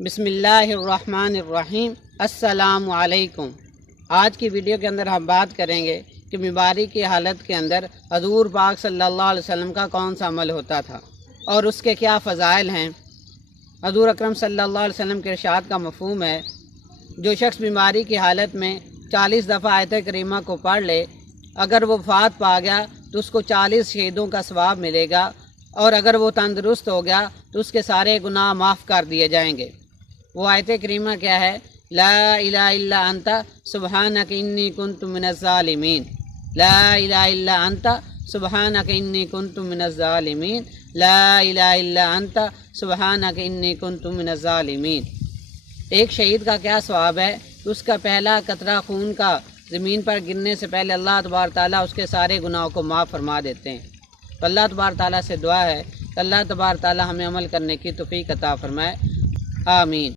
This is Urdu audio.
بسم اللہ الرحمن الرحیم۔ السلام علیکم۔ آج کی ویڈیو کے اندر ہم بات کریں گے کہ بیماری کی حالت کے اندر حضور پاک صلی اللہ علیہ وسلم کا کون سا عمل ہوتا تھا اور اس کے کیا فضائل ہیں۔ حضور اکرم صلی اللہ علیہ وسلم کے ارشاد کا مفہوم ہے، جو شخص بیماری کی حالت میں 40 دفعہ آیت کریمہ کو پڑھ لے، اگر وہ وفات پا گیا تو اس کو 40 شہیدوں کا ثواب ملے گا، اور اگر وہ تندرست ہو گیا تو اس کے سارے گناہ معاف کر دیے جائیں گے۔ وہ آیت کریمہ کیا ہے؟ لا الہ الا انت سبحانک انی کنت من الظالمین۔ لا الہ الا انت سبحانک انی کنت من الظالمین۔ لا الہ الا انت سبحانک انی کنت من الظالمین۔ ایک شہید کا کیا ثواب ہے؟ اس کا پہلا قطرہ خون کا زمین پر گرنے سے پہلے اللہ تبارک تعالیٰ اس کے سارے گناہوں کو معاف فرما دیتے ہیں۔ تو اللہ تبارک تعالیٰ سے دعا ہے کہ اللہ تبارک تعالیٰ ہمیں عمل کرنے کی توفیق عطا فرمائے، آمین۔